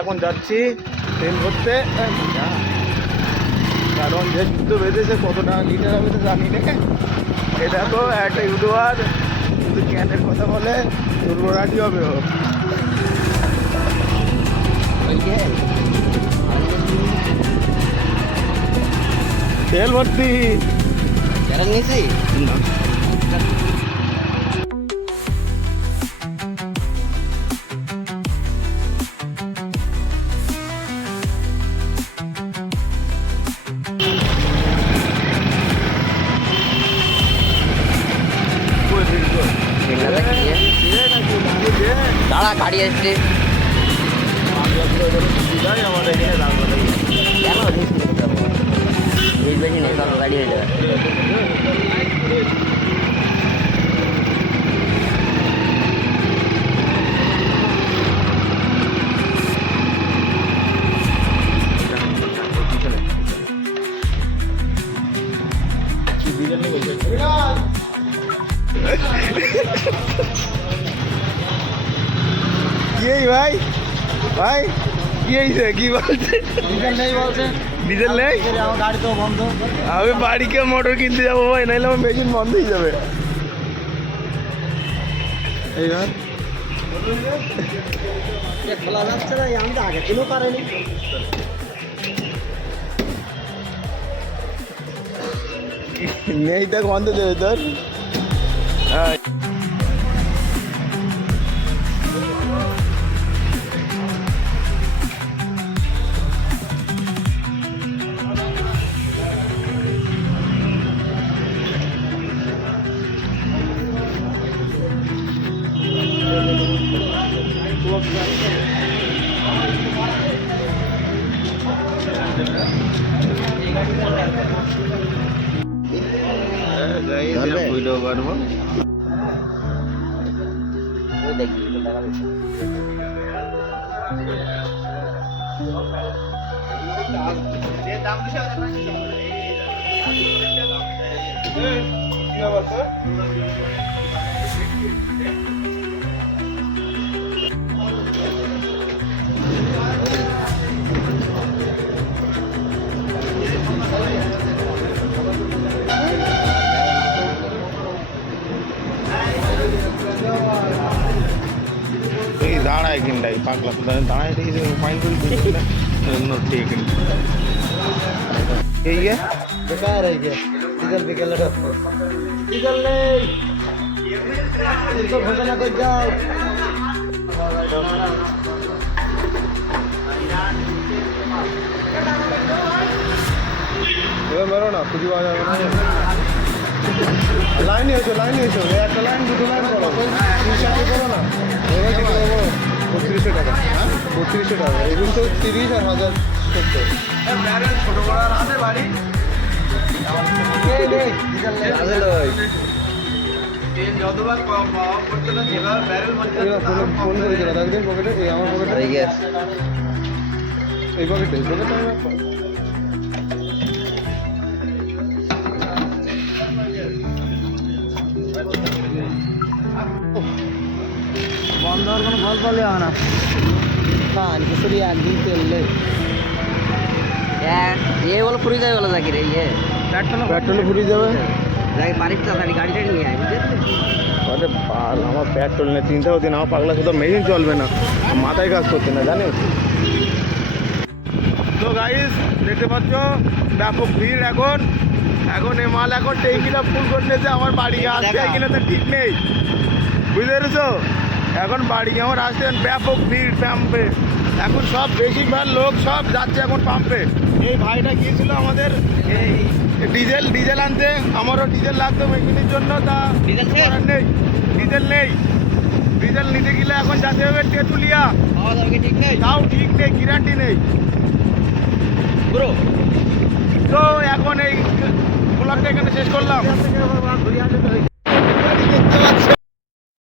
এখন যাচ্ছি তেল ভরতে, কারণ যে যুদ্ধ বেঁধেছে কত টাকা লিটার হবে তো জানি না। এটা তো একটা ইউটিউবার শুধু ক্যানের কথা বলে, দুর্বরাটি হবে ও। তেল ভর্তি নিয়েছি না। দাঁড়া গাড়ি আসছে আমাদের এখানে রান্না লাগে কেন বেশি নেই সব গাড়ি হয়ে যাবে কি ভাই ভাই কি হয়েছে কি বলছে? ডিজেল নেই বলছে ডিজেল নেই, আমার গাড়ি তো বন্ধ আমি বাড়িকে মোটর কিনতে যাবো ভাই, নাইলে আমার মেশিন বন্ধ হয়ে যাবে। এইবার খোলা যাচ্ছে না, আমি তো আগে দিনও পারিনি নেই তা বন্ধ দেবে তোর। হ্যাঁ ভিডিও করবো। দেখি दाड़ा किंडा पाकला दाड़ा फाइन ठीक है बेकार है क्या डीजल बिकल डीजल नहीं इसको घोषणा कर जाओ मेरो ना खुद लाइन एक लाइन दुटो लाइन करो 30 करो ना 3200 টাকা 3200 টাকা এগুলো তো 30 আর 1070 ছোট বড় আছে বাড়ি তেল যতবার পাওয়া করতে না যেভাবে ব্যারেল মারতে ফোন করে দিলা দেখবেন পকেটে এই আমার পকেটে এই পকেটে বন্ধ হওয়ার কোনো ফল পালে হয় না কিছু একদিন তেললে এ বলো ফুরি যাবে বলো জাকির এই পেট্রোলে ফুরিয়ে যাবে বাড়ির তাড়াতাড়ি গাড়ি টাড়ি নিয়ে আয় বুঝলি আরে বাল আমার পেট্রোল নিয়ে চিন্তা হচ্ছে না, আমার পাগলা শুধু মেশিন চলবে না, মাথায় কাজ করছে না জানিস। তো গাইস দেখতে পাচ্ছ ব্যাপক ভিড় এখন এই মাল এখন ট্যাঙ্কিটা ফুল করতেছে, আমার বাড়ি আসছে কিনা তো ঠিক নেই, বুঝতে পেরেছো। এখন বাড়ি আমার আসছে ব্যাপক ভিড় পাম্পে, এখন সব বেশিরভাগ লোক সব যাচ্ছে এখন পাম্পে। এই ভাইটা গিয়েছিল আমাদের এই ডিজেল আনতে, আমারও ডিজেল লাগতো মেশিনের জন্য, তা ডিজেল নিতে গেলে এখন যেতে হবে তেঁতুলিয়া, তাও ঠিক নেই, গ্যারান্টি নেই। তো এখন এই ব্লগটা এখানে শেষ করলাম।